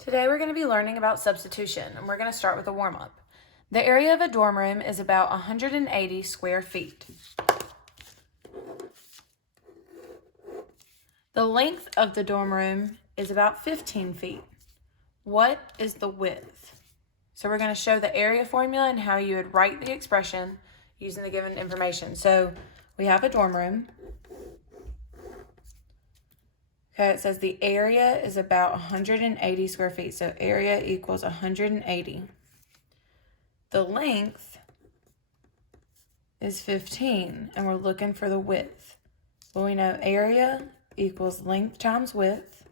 Today we're going to be learning about substitution, and we're going to start with a warm-up. The area of a dorm room is about 180 square feet. The length of the dorm room is about 15 feet. What is the width? So we're going to show the area formula and how you would write the expression using the given information. So we have a dorm room. Okay, it says the area is about 180 square feet. So area equals 180. The length is 15, and we're looking for the width. Well, we know area equals length times width.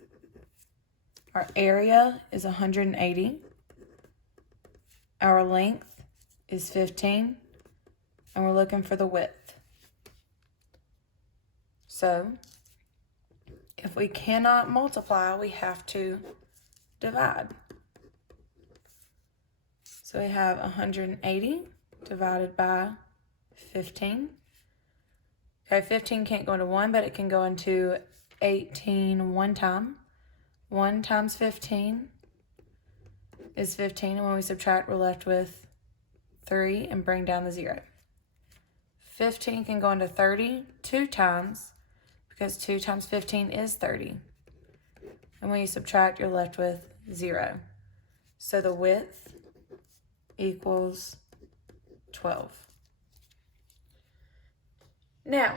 Our area is 180. Our length is 15, and we're looking for the width. So if we cannot multiply, we have to divide. So we have 180 divided by 15. Okay, 15 can't go into 1, but it can go into 18 one time. 1 times 15 is 15, and when we subtract, we're left with 3 and bring down the 0. 15 can go into 30 2 times, because 2 times 15 is 30. And when you subtract, you're left with 0. So the width equals 12. Now,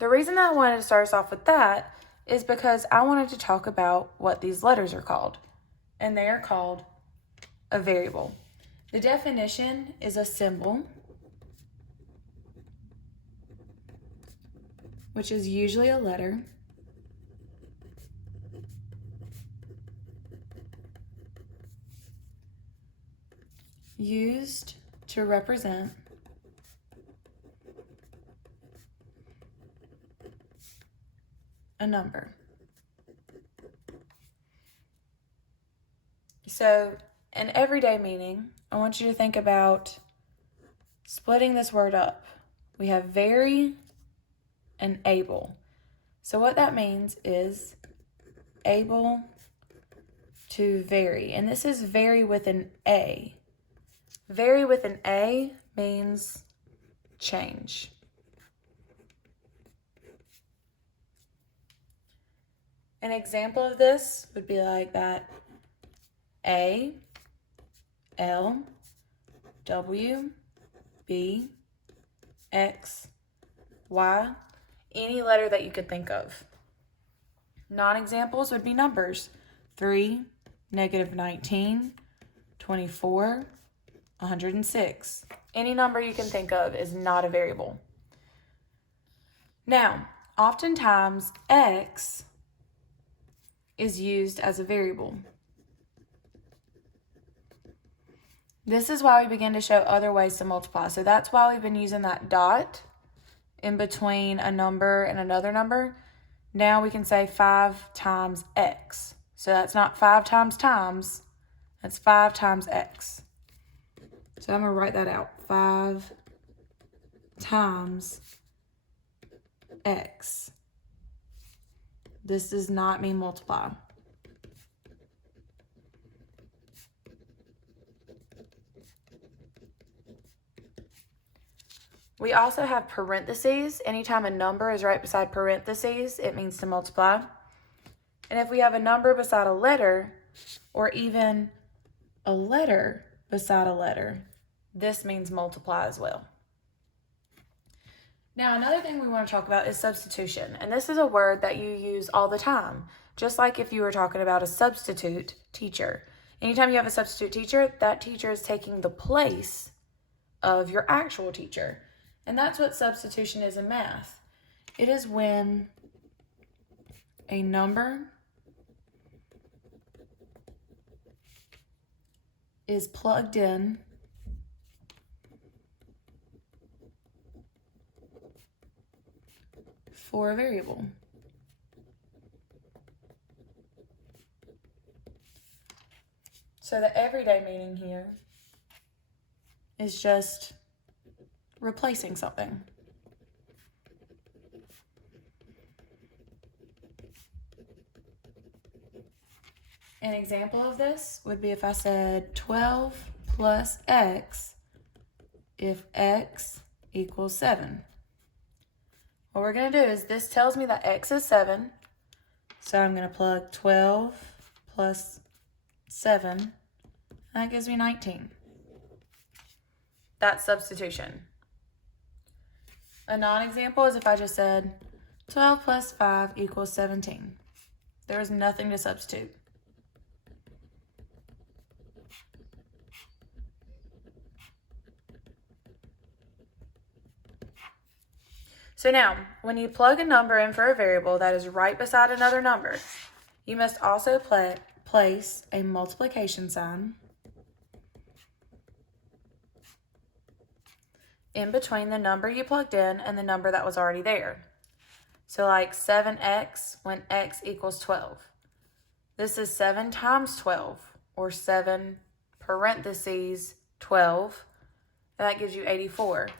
the reason that I wanted to start us off with that is because I wanted to talk about what these letters are called. And they are called a variable. The definition is a symbol, which is usually a letter, used to represent a number. So, in everyday meaning, I want you to think about splitting this word up. We have vary and able. So what that means is able to vary. And this is vary with an A. Vary with an A means change. An example of this would be like that A, L, W, B, X, Y, any letter that you could think of. Non-examples would be numbers. 3, -19, 24, 106. Any number you can think of is not a variable. Now, oftentimes, X is used as a variable. This is why we begin to show other ways to multiply. So that's why we've been using that dot in between a number and another number. Now we can say 5 times X. So that's not 5 times times, that's 5 times X. So I'm going to write that out. 5 times X. This does not mean multiply. We also have parentheses. Anytime a number is right beside parentheses, it means to multiply. And if we have a number beside a letter, or even a letter beside a letter, this means multiply as well. Now, another thing we want to talk about is substitution. And this is a word that you use all the time, just like if you were talking about a substitute teacher. Anytime you have a substitute teacher, that teacher is taking the place of your actual teacher. And that's what substitution is in math. It is when a number is plugged in for a variable. So the everyday meaning here is just replacing something. An example of this would be if I said 12 plus x if x equals 7. What we're going to do is this tells me that x is 7. So I'm going to plug 12 plus 7. And that gives me 19. That's substitution. A non-example is if I just said 12 plus 5 equals 17. There is nothing to substitute. So now, when you plug a number in for a variable that is right beside another number, you must also place a multiplication sign in between the number you plugged in and the number that was already there. So like 7x when x equals 12. This is 7 times 12, or 7 parentheses 12, and that gives you 84.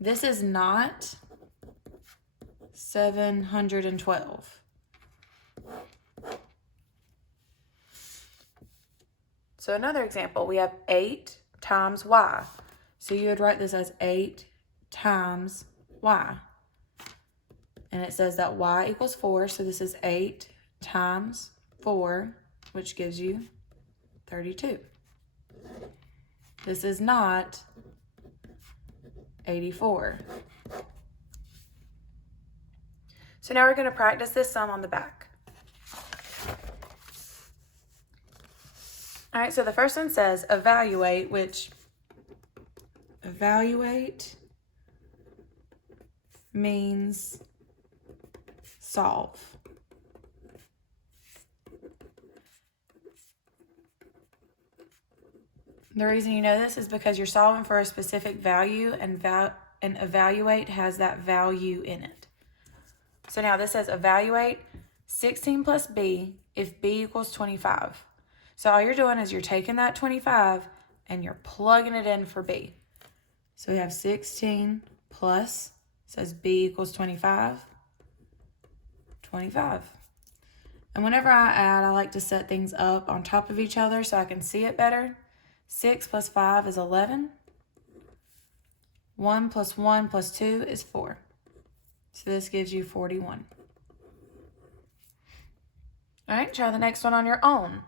This is not 712. So another example, we have 8 times y. So you would write this as 8 times y. And it says that y equals 4, so this is 8 times 4, which gives you 32. This is not 84. So now we're going to practice this sum on the back. All right, so the first one says evaluate, which evaluate means solve. The reason you know this is because you're solving for a specific value, and evaluate has that value in it. So now this says evaluate 16 plus b if b equals 25. So all you're doing is you're taking that 25 and you're plugging it in for b. So we have 16 plus, says b equals 25, 25. And whenever I add, I like to set things up on top of each other so I can see it better. 6 plus 5 is 11. 1 plus 1 plus 2 is 4. So this gives you 41. All right, try the next one on your own.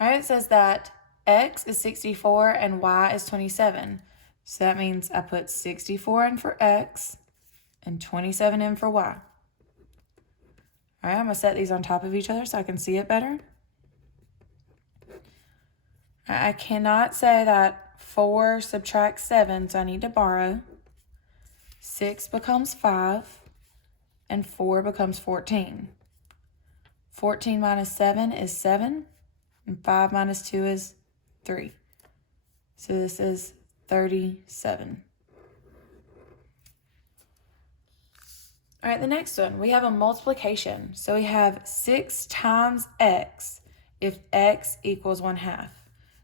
All right, it says that x is 64 and y is 27. So that means I put 64 in for x and 27 in for y. All right, I'm going to set these on top of each other so I can see it better. I cannot say that 4 subtracts 7, so I need to borrow. 6 becomes 5, and 4 becomes 14. 14 minus 7 is 7, and 5 minus 2 is 3. So this is 37. All right, the next one, we have a multiplication. So we have 6 times x if x equals 1/2.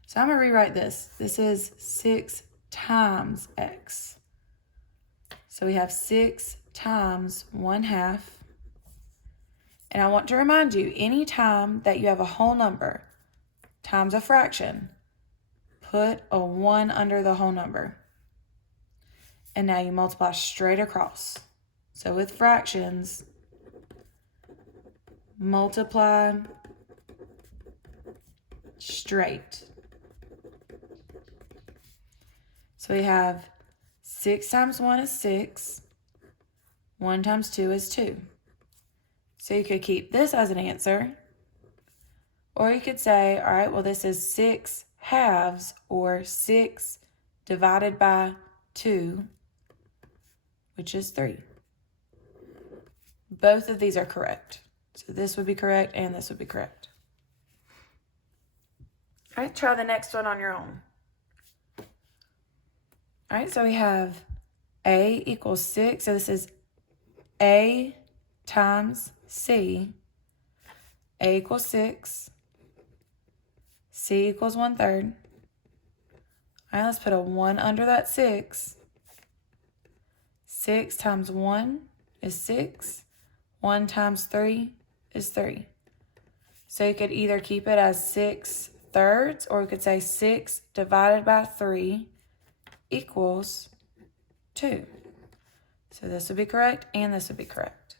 So I'm going to rewrite this. This is 6 times x. So we have 6 times 1/2. And I want to remind you, any time that you have a whole number times a fraction, put a 1 under the whole number. And now you multiply straight across. So with fractions, multiply straight. So we have 6 times 1 is 6. 1 times 2 is 2. So you could keep this as an answer. Or you could say, all right, well, this is 6 halves, or 6 divided by 2, which is 3. Both of these are correct. So this would be correct and this would be correct. All right, try the next one on your own. All right, so we have a equals 6. So this is a times c. A equals 6. C equals 1/3. All right, let's put a 1 under that 6. 6 times 1 is 6. 1 times 3 is 3. So you could either keep it as 6/3, or we could say 6 divided by 3 equals 2. So this would be correct, and this would be correct.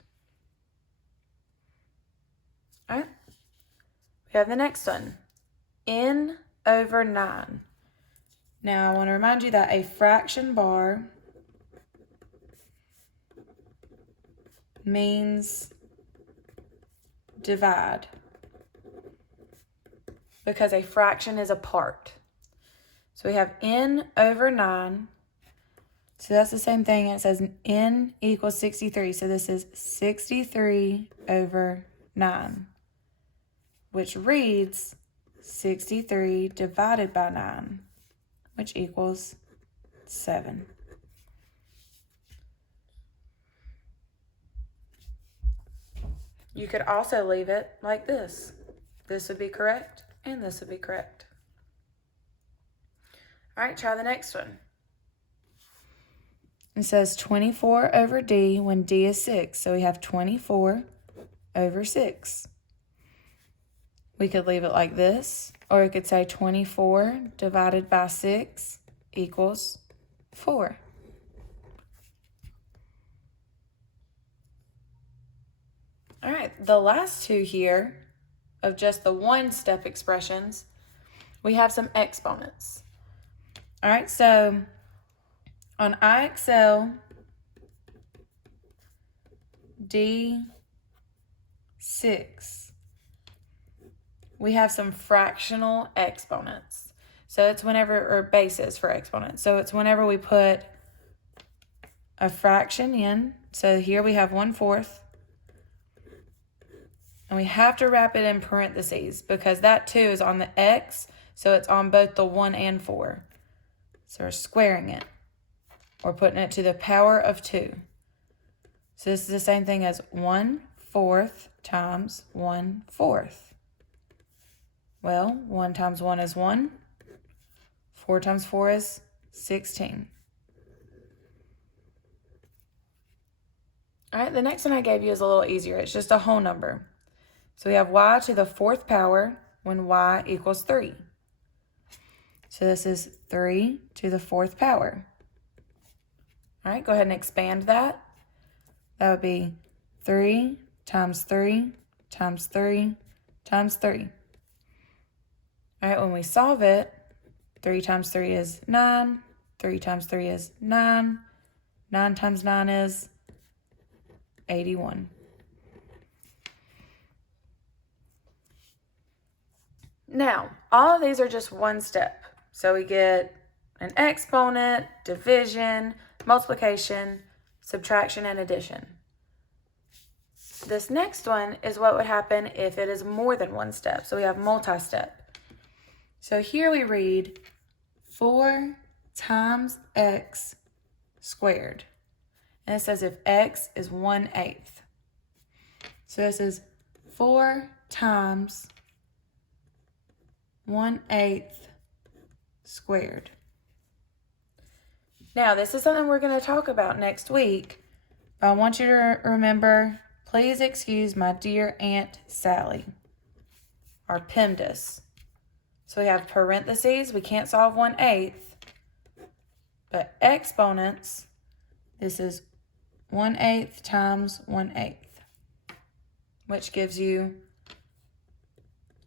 All right. We have the next one, n over 9. Now, I want to remind you that a fraction bar means divide, because a fraction is a part. So we have n over 9. So that's the same thing. It says n equals 63. So this is 63 over 9, which reads 63 divided by 9, which equals 7. You could also leave it like this. This would be correct, and this would be correct. All right, try the next one. It says 24 over d when d is 6. So we have 24 over 6. We could leave it like this, or we could say 24 divided by 6 equals 4. All right, the last two here of just the one-step expressions, we have some exponents. All right, so on IXL D6, we have some fractional exponents. So it's whenever, or bases for exponents. So it's whenever we put a fraction in. So here we have 1/4. And we have to wrap it in parentheses because that 2 is on the x, so it's on both the 1 and 4. So we're squaring it. We're putting it to the power of 2. So this is the same thing as 1/4 times 1/4. Well, 1 times 1 is 1. 4 times 4 is 16. All right, the next one I gave you is a little easier. It's just a whole number. So we have y to the 4th power when y equals 3. So this is 3 to the 4th power. All right, go ahead and expand that. That would be 3 times 3 times 3 times 3. All right, when we solve it, 3 times 3 is 9. 3 times 3 is 9. 9 times 9 is 81. Now, all of these are just one step. So we get an exponent, division, multiplication, subtraction, and addition. This next one is what would happen if it is more than one step. So we have multi-step. So here we read 4 times x squared. And it says if x is 1/8. So this is 4 times 1/8 squared. Now, this is something we're going to talk about next week, but I want you to remember, please excuse my dear Aunt Sally, our PEMDAS. So we have parentheses, we can't solve 1/8, but exponents, this is 1/8 times 1/8, which gives you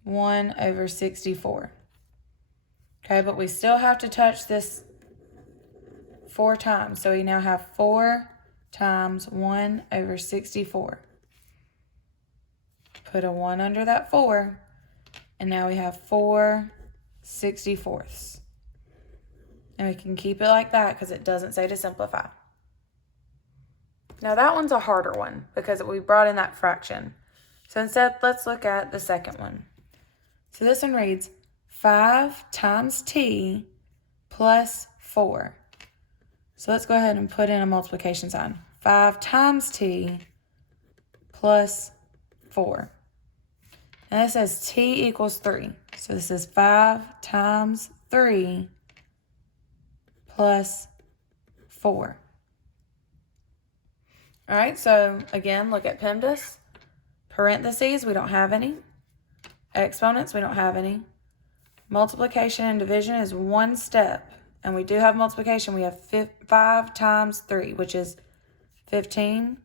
1/64. Okay, but we still have to touch this 4 times. So we now have 4 times 1/64. Put a 1 under that 4, and now we have 4/64. And we can keep it like that because it doesn't say to simplify. Now that one's a harder one because we brought in that fraction. So instead, let's look at the second one. So this one reads 5 times t plus 4. So let's go ahead and put in a multiplication sign. 5 times t plus 4. And it says t equals 3. So this is 5 times 3 plus 4. All right, so again, look at PEMDAS. Parentheses, we don't have any. Exponents, we don't have any. Multiplication and division is one step. And we do have multiplication. We have 5 times 3, which is 15.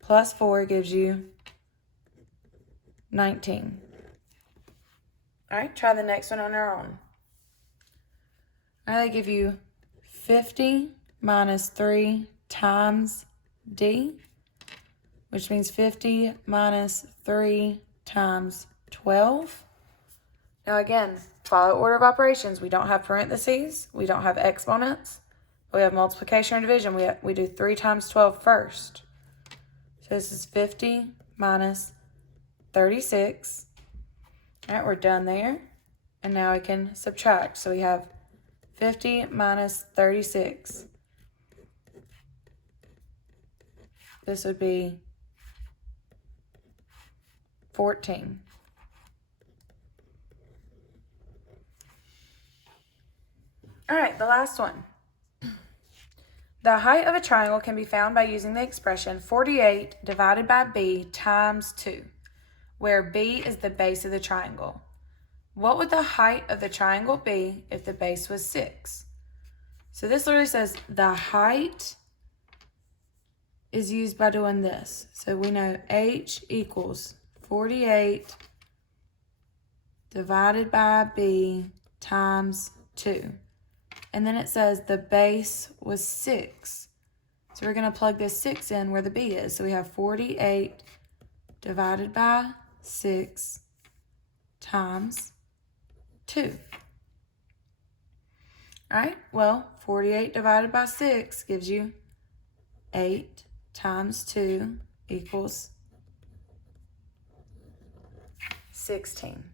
Plus 4 gives you 19. All right, try the next one on our own. All right, they give you 50 minus 3 times D, which means 50 minus 3 times 12. Now again, follow order of operations. We don't have parentheses. We don't have exponents. We have multiplication or division. We do 3 times 12 first. So this is 50 minus 36. All right, we're done there. And now we can subtract. So we have 50 minus 36. This would be 14. All right, the last one. The height of a triangle can be found by using the expression 48 divided by b times 2, where b is the base of the triangle. What would the height of the triangle be if the base was 6? So this literally says the height is used by doing this. So we know h equals 48 divided by b times 2. And then it says the base was 6. So we're going to plug this 6 in where the b is. So we have 48 divided by 6 times 2. All right, well, 48 divided by 6 gives you 8 times 2 equals 16.